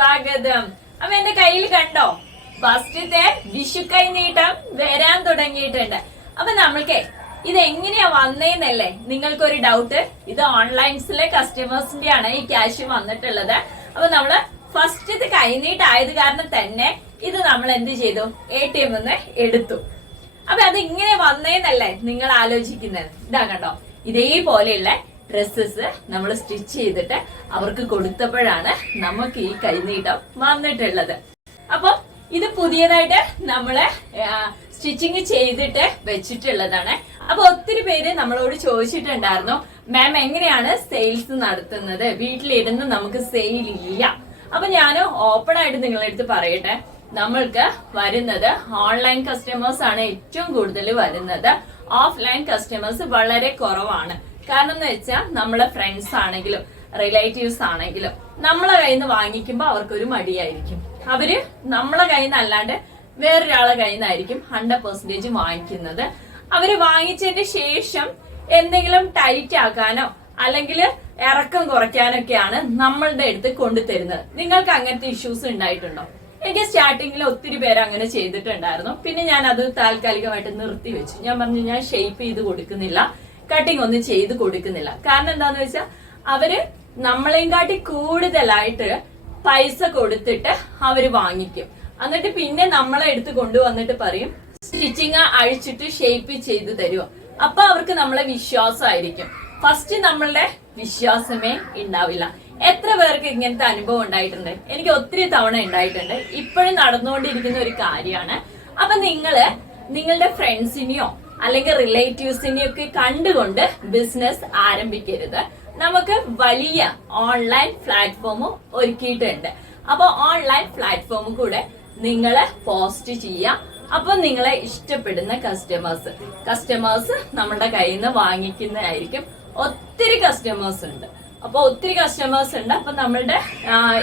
സ്വാഗതം. അപ്പൊ എന്റെ കയ്യിൽ കണ്ടോ ഫസ്റ്റത്തെ വിഷു കൈനീട്ടം വരാൻ തുടങ്ങിയിട്ടുണ്ട്. അപ്പൊ നമ്മൾക്ക് ഇത് എങ്ങനെയാ വന്നേന്നല്ലേ നിങ്ങൾക്കൊരു ഡൗട്ട്. ഇത് ഓൺലൈൻസിലെ കസ്റ്റമേഴ്സിന്റെ ആണ് ഈ ക്യാഷ് വന്നിട്ടുള്ളത്. അപ്പൊ നമ്മള് ഫസ്റ്റത്തെ കൈനീട്ടായത് കാരണം തന്നെ ഇത് നമ്മൾ എന്ത് ചെയ്തു, ATM എടുത്തു. അപ്പൊ അത് ഇങ്ങനെ വന്നേന്നല്ലേ നിങ്ങൾ ആലോചിക്കുന്നത്. ഇതാ കണ്ടോ, ഇതേപോലെയുള്ള ഡ്രസ്സസ് നമ്മൾ സ്റ്റിച്ച് ചെയ്തിട്ട് അവർക്ക് കൊടുത്തപ്പോഴാണ് നമുക്ക് ഈ കൈനീട്ടം വന്നിട്ടുള്ളത്. അപ്പൊ ഇത് പുതിയതായിട്ട് നമ്മള് സ്റ്റിച്ചിങ് ചെയ്തിട്ട് വെച്ചിട്ടുള്ളതാണ്. അപ്പൊ ഒത്തിരി പേര് നമ്മളോട് ചോദിച്ചിട്ടുണ്ടായിരുന്നു, മാം എങ്ങനെയാണ് സെയിൽസ് നടത്തുന്നത്, വീട്ടിലിരുന്ന് നമുക്ക് സെയിൽ ഇല്ല. അപ്പൊ ഞാൻ ഓപ്പൺ ആയിട്ട് നിങ്ങളുടെ അടുത്ത് പറയട്ടെ, നമ്മൾക്ക് വരുന്നത് ഓൺലൈൻ കസ്റ്റമേഴ്സ് ആണ് ഏറ്റവും കൂടുതൽ വരുന്നത്. ഓഫ്ലൈൻ കസ്റ്റമേഴ്സ് വളരെ കുറവാണ്. കാരണം എന്ന് വെച്ചാൽ നമ്മളെ ഫ്രണ്ട്സ് ആണെങ്കിലും റിലേറ്റീവ്സ് ആണെങ്കിലും നമ്മളെ കയ്യിൽ നിന്ന് വാങ്ങിക്കുമ്പോ അവർക്കൊരു മടിയായിരിക്കും. അവര് നമ്മളെ കയ്യിൽ നിന്ന് അല്ലാണ്ട് വേറൊരാളെ കയ്യിൽ നിന്നായിരിക്കും 100% വാങ്ങിക്കുന്നത്. അവര് വാങ്ങിച്ചതിന് ശേഷം എന്തെങ്കിലും ടൈറ്റ് ആക്കാനോ അല്ലെങ്കിൽ ഇറക്കം കുറയ്ക്കാനൊക്കെയാണ് നമ്മളുടെ അടുത്ത് കൊണ്ടുതരുന്നത്. നിങ്ങൾക്ക് അങ്ങനത്തെ ഇഷ്യൂസ് ഉണ്ടായിട്ടുണ്ടോ? എനിക്ക് സ്റ്റാർട്ടിങ്ങിൽ ഒത്തിരി പേര് അങ്ങനെ ചെയ്തിട്ടുണ്ടായിരുന്നു. പിന്നെ ഞാൻ അത് താൽക്കാലികമായിട്ട് നിർത്തി വെച്ചു. ഞാൻ പറഞ്ഞു, ഞാൻ ഷേപ്പ് ചെയ്ത് കൊടുക്കുന്നില്ല, കട്ടിങ് ഒന്നും ചെയ്ത് കൊടുക്കുന്നില്ല. കാരണം എന്താന്ന് വെച്ചാൽ അവര് നമ്മളെയും കാട്ടി കൂടുതലായിട്ട് പൈസ കൊടുത്തിട്ട് അവര് വാങ്ങിക്കും. എന്നിട്ട് പിന്നെ നമ്മളെ എടുത്ത് കൊണ്ടുവന്നിട്ട് പറയും സ്റ്റിച്ചിങ് അഴിച്ചിട്ട് ഷേപ്പ് ചെയ്ത് തരുമോ. അപ്പൊ അവർക്ക് നമ്മളെ വിശ്വാസമായിരിക്കും. ഫസ്റ്റ് നമ്മളുടെ വിശ്വാസമേ ഉണ്ടാവില്ല. എത്ര പേർക്ക് ഇങ്ങനത്തെ അനുഭവം ഉണ്ടായിട്ടുണ്ട്? എനിക്ക് ഒത്തിരി തവണ ഉണ്ടായിട്ടുണ്ട്. ഇപ്പോഴും നടന്നുകൊണ്ടിരിക്കുന്ന ഒരു കാര്യമാണ്. അപ്പൊ നിങ്ങളുടെ ഫ്രണ്ട്സിനെയോ അല്ലെങ്കിൽ റിലേറ്റീവ്സിനെയോ ഒക്കെ കണ്ടുകൊണ്ട് ബിസിനസ് ആരംഭിക്കരുത്. നമുക്ക് വലിയ ഓൺലൈൻ പ്ലാറ്റ്ഫോം ഒരുക്കിയിട്ടുണ്ട്. അപ്പൊ ഓൺലൈൻ പ്ലാറ്റ്ഫോം കൂടെ നിങ്ങള് പോസ്റ്റ് ചെയ്യാം. അപ്പൊ നിങ്ങളെ ഇഷ്ടപ്പെടുന്ന കസ്റ്റമേഴ്സ് നമ്മുടെ കയ്യിൽ നിന്ന് വാങ്ങിക്കുന്നതായിരിക്കും. ഒത്തിരി കസ്റ്റമേഴ്സ് ഉണ്ട്. അപ്പൊ നമ്മളുടെ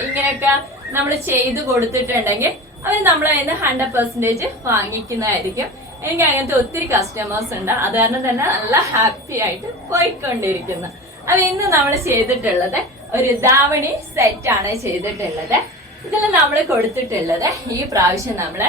ഇങ്ങനെയൊക്കെ നമ്മൾ ചെയ്ത് കൊടുത്തിട്ടുണ്ടെങ്കിൽ അവർ നമ്മളെ കയ്യിൽ നിന്ന് 100% വാങ്ങിക്കുന്നതായിരിക്കും. എനിക്ക് അങ്ങനത്തെ ഒത്തിരി കസ്റ്റമേഴ്സ് ഉണ്ട്. അത് കാരണം തന്നെ നല്ല ഹാപ്പി ആയിട്ട് പോയിക്കൊണ്ടിരിക്കുന്നു. അത് ഇന്ന് നമ്മൾ ചെയ്തിട്ടുള്ളത് ഒരു ധാവണി സെറ്റ് ആണ് ചെയ്തിട്ടുള്ളത്. ഇതിൽ നമ്മൾ കൊടുത്തിട്ടുള്ളത് ഈ പ്രാവശ്യം നമ്മള്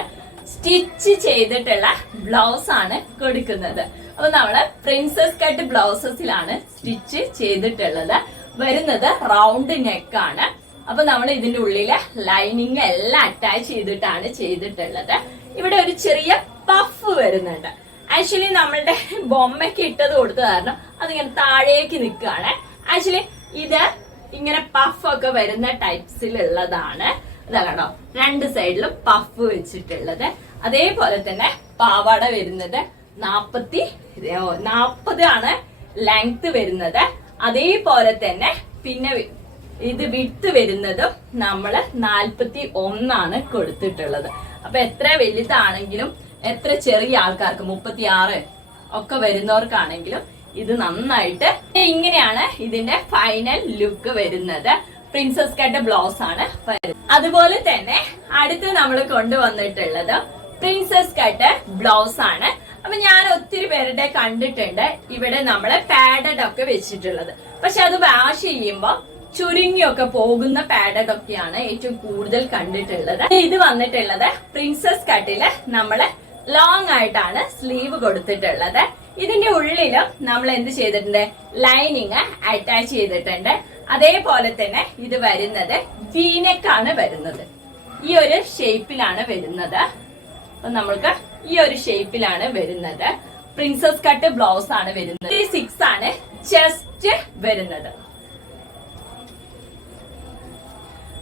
സ്റ്റിച്ച് ചെയ്തിട്ടുള്ള ബ്ലൗസ് ആണ് കൊടുക്കുന്നത്. അപ്പൊ നമ്മള് പ്രിൻസസ് കട്ട് ബ്ലൗസസിലാണ് സ്റ്റിച്ച് ചെയ്തിട്ടുള്ളത്. വരുന്നത് റൗണ്ട് നെക്ക് ആണ്. അപ്പൊ നമ്മൾ ഇതിന്റെ ഉള്ളില് ലൈനിങ് എല്ലാം അറ്റാച്ച് ചെയ്തിട്ടാണ് ചെയ്തിട്ടുള്ളത്. ഇവിടെ ഒരു ചെറിയ പഫ് വരുന്നുണ്ട്. ആക്ച്വലി നമ്മളുടെ ബൊമ്മയ്ക്ക് ഇട്ടത് കൊടുത്ത കാരണം അതിങ്ങനെ താഴേക്ക് നിൽക്കുകയാണ്. ആക്ച്വലി ഇത് ഇങ്ങനെ പഫ് ഒക്കെ വരുന്ന ടൈപ്സിലുള്ളതാണ്. ഇതാ കണ്ടോ, രണ്ട് സൈഡിലും പഫ് വെച്ചിട്ടുള്ളത്. അതേപോലെ തന്നെ പാവാട വരുന്നത് 40 ആണ് ലെങ്ത് വരുന്നത്. അതേപോലെ തന്നെ പിന്നെ ഇത് വിട്ട് വരുന്നതും നമ്മള് 41 ആണ് കൊടുത്തിട്ടുള്ളത്. അപ്പൊ എത്ര വലുതാണെങ്കിലും എത്ര ചെറിയ ആൾക്കാർക്ക് 36 ഒക്കെ വരുന്നവർക്കാണെങ്കിലും ഇത് നന്നായിട്ട് ഇങ്ങനെയാണ് ഇതിന്റെ ഫൈനൽ ലുക്ക് വരുന്നത്. പ്രിൻസസ് കട്ട് ബ്ലൗസ് ആണ് വരുന്നത്. അതുപോലെ തന്നെ അടുത്ത് നമ്മൾ കൊണ്ടുവന്നിട്ടുള്ളത് പ്രിൻസസ് കട്ട് ബ്ലൗസ് ആണ്. അപ്പൊ ഞാൻ ഒത്തിരി പേരുടെ കണ്ടിട്ടുണ്ട് ഇവിടെ നമ്മള് പാഡഡ് ഒക്കെ വെച്ചിട്ടുള്ളത്. പക്ഷെ അത് വാഷ് ചെയ്യുമ്പോ ചുരുങ്ങിയൊക്കെ പോകുന്ന പാഡഡ് ഒക്കെയാണ് ഏറ്റവും കൂടുതൽ കണ്ടിട്ടുള്ളത്. ഇത് വന്നിട്ടുള്ളത് പ്രിൻസസ് കട്ടില് നമ്മള് ലോങ് ആയിട്ടാണ് സ്ലീവ് കൊടുത്തിട്ടുള്ളത്. ഇതിന്റെ ഉള്ളിലും നമ്മൾ എന്ത് ചെയ്തിട്ടുണ്ട്, ലൈനിങ് അറ്റാച്ച് ചെയ്തിട്ടുണ്ട്. അതേപോലെ തന്നെ ഇത് വരുന്നത് വീനെക്കാണ് വരുന്നത്. ഈ ഒരു ഷേപ്പിലാണ് വരുന്നത്. അപ്പൊ നമ്മൾക്ക് ഈ ഒരു ഷേപ്പിലാണ് വരുന്നത്. പ്രിൻസസ് കട്ട് ബ്ലൗസ് ആണ് വരുന്നത്. 6 ആണ് ചെസ്റ്റ് വരുന്നത്.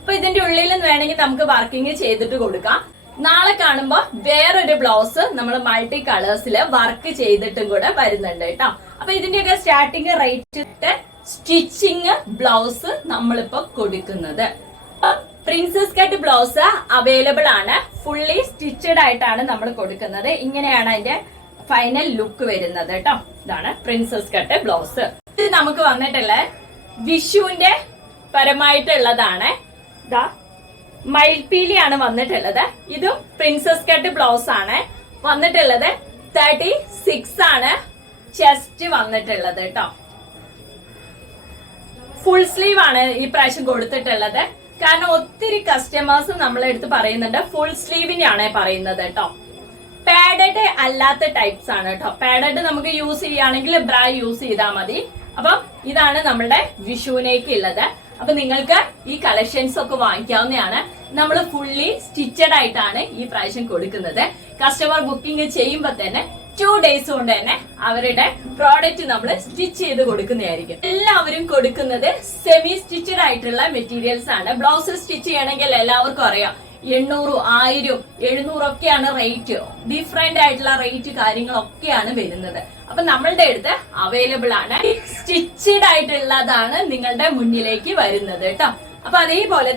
അപ്പൊ ഇതിന്റെ ഉള്ളിൽ വേണമെങ്കിൽ നമുക്ക് വർക്കിംഗ് ചെയ്തിട്ട് കൊടുക്കാം. നാളെ കാണുമ്പോ വേറൊരു ബ്ലൗസ് നമ്മൾ മൾട്ടി കളേഴ്സിൽ വർക്ക് ചെയ്തിട്ടും കൂടെ വരുന്നുണ്ട് കേട്ടോ. അപ്പൊ ഇതിന്റെയൊക്കെ സ്റ്റാർട്ടിങ് റേറ്റ് സ്റ്റിച്ചിങ് ബ്ലൗസ് നമ്മളിപ്പോ കൊടുക്കുന്നത്. പ്രിൻസസ് കട്ട് ബ്ലൗസ് അവൈലബിൾ ആണ്. ഫുള്ളി സ്റ്റിച്ചഡ് ആയിട്ടാണ് നമ്മൾ കൊടുക്കുന്നത്. ഇങ്ങനെയാണ് അതിന്റെ ഫൈനൽ ലുക്ക് വരുന്നത് കേട്ടോ. ഇതാണ് പ്രിൻസസ് കട്ട് ബ്ലൗസ്. ഇത് നമുക്ക് വന്നിട്ടുള്ള വിഷുവിന്റെ പരമായിട്ടുള്ളതാണ്. ഇതാ മയിൽപീലിയാണ് വന്നിട്ടുള്ളത്. ഇതും പ്രിൻസസ് കട്ട് ബ്ലൗസ് ആണ് വന്നിട്ടുള്ളത്. 36 ആണ് ചെസ്റ്റ് വന്നിട്ടുള്ളത് കേട്ടോ. ഫുൾ സ്ലീവ് ആണ് ഈ പ്രാവശ്യം കൊടുത്തിട്ടുള്ളത്. കാരണം ഒത്തിരി കസ്റ്റമേഴ്സ് നമ്മളെ അടുത്ത് പറയുന്നുണ്ട് ഫുൾ സ്ലീവിനാണ് പറയുന്നത് കേട്ടോ. പാഡഡ് അല്ലാത്ത ടൈപ്സ് ആണ് കേട്ടോ. പാഡഡ് നമുക്ക് യൂസ് ചെയ്യുകയാണെങ്കിൽ ബ്രാ യൂസ് ചെയ്താൽ മതി. അപ്പം ഇതാണ് നമ്മളുടെ വിഷുവിനേക്ക് ഉള്ളത്. അപ്പൊ നിങ്ങൾക്ക് ഈ കളക്ഷൻസ് ഒക്കെ വാങ്ങിക്കാവുന്നതാണ്. നമ്മൾ ഫുള്ളി സ്റ്റിച്ചഡ് ആയിട്ടാണ് ഈ പ്രാവശ്യം കൊടുക്കുന്നത്. കസ്റ്റമർ ബുക്കിംഗ് ചെയ്യുമ്പോൾ തന്നെ 2 days കൊണ്ട് തന്നെ അവരുടെ പ്രോഡക്റ്റ് നമ്മൾ സ്റ്റിച്ച് ചെയ്ത് കൊടുക്കുന്നതായിരിക്കും. എല്ലാവരും കൊടുക്കുന്നത് സെമി സ്റ്റിച്ചഡ് ആയിട്ടുള്ള മെറ്റീരിയൽസ് ആണ്. ബ്ലൗസ് സ്റ്റിച്ച് ചെയ്യണമെങ്കിൽ എല്ലാവർക്കും അറിയാം 800, 1000, 700 ഒക്കെയാണ് റേറ്റ്. ഡിഫറെന്റ് ആയിട്ടുള്ള റേറ്റ് കാര്യങ്ങളൊക്കെയാണ് വരുന്നത്. അപ്പൊ നമ്മളുടെ അടുത്ത് അവൈലബിൾ ആണ്. സ്റ്റിച്ചഡ് ആയിട്ടുള്ളതാണ് നിങ്ങളുടെ മുന്നിലേക്ക് വരുന്നത് കേട്ടോ. അപ്പൊ അതുപോലെ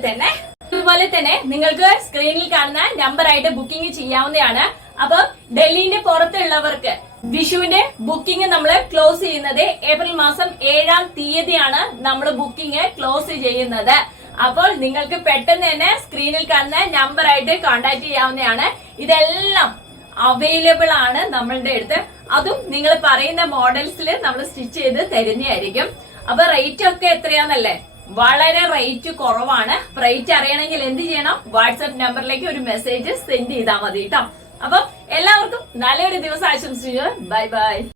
തന്നെ നിങ്ങൾക്ക് സ്ക്രീനിൽ കാണുന്ന നമ്പർ ആയിട്ട് ബുക്കിംഗ് ചെയ്യാവുന്നതാണ്. അപ്പൊ ഡൽഹിന്റെ പുറത്തുള്ളവർക്ക് വിഷുവിന്റെ ബുക്കിംഗ് നമ്മൾ ക്ലോസ് ചെയ്യുന്നത് ഏപ്രിൽ മാസം 7-ാം തീയതിയാണ് നമ്മൾ ബുക്കിംഗ് ക്ലോസ് ചെയ്യുന്നത്. അപ്പോൾ നിങ്ങൾക്ക് പെട്ടെന്ന് തന്നെ സ്ക്രീനിൽ കാണുന്ന നമ്പർ ആയിട്ട് കോൺടാക്ട് ചെയ്യാവുന്നതാണ്. ഇതെല്ലാം അവൈലബിൾ ആണ് നമ്മളുടെ അടുത്ത്. അതും നിങ്ങൾ പറയുന്ന മോഡൽസിൽ നമ്മൾ സ്റ്റിച്ച് ചെയ്ത് തരുന്നതായിരിക്കും. അപ്പൊ റേറ്റ് ഒക്കെ എത്രയാന്നല്ലേ? വളരെ റേറ്റ് കുറവാണ്. റേറ്റ് അറിയണമെങ്കിൽ എന്ത് ചെയ്യണം? വാട്സ്ആപ്പ് നമ്പറിലേക്ക് ഒരു മെസ്സേജ് സെൻഡ് ചെയ്താൽ മതി കേട്ടോ. അപ്പം എല്ലാവർക്കും നല്ലൊരു ദിവസം ആശംസിച്ചു. Bye bye.